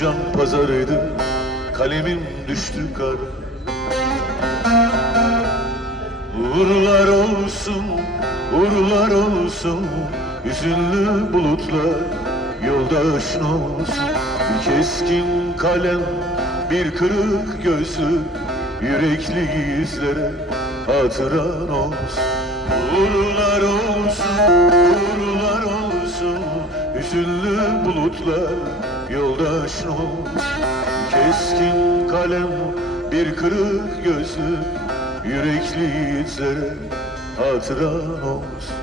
Can pazarıydı, kalemim düştü kar. Uğurlar olsun, uğurlar olsun, hüzünlü bulutlar yoldaşın olsun. Bir keskin kalem, bir kırık gözlü, yürekli izlere hatıran olsun. Uğurlar olsun, uğurlar olsun, hüzünlü bulutlar yoldaşın olsun. Keskin kalem, bir kırık gözlü, yürekli izlere hatıran olsun.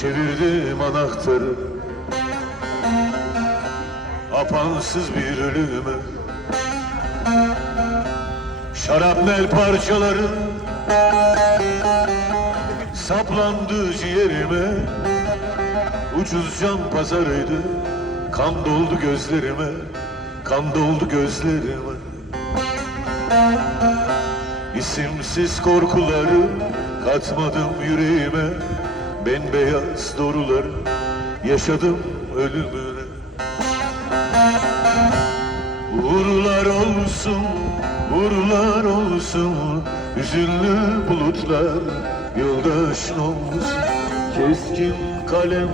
Çevirdim anahtarı apansız bir ölüme. Şarapnel parçaları saplandı ciğerime. Ucuz can pazarıydı, kan doldu gözlerime, kan doldu gözlerime. İsimsiz korkuları katmadım yüreğime. Bembeyaz doğruları yaşadım ölümüne. Uğurlar olsun, uğurlar olsun, hüzünlü bulutlar yoldaşın olsun. Keskin kalem,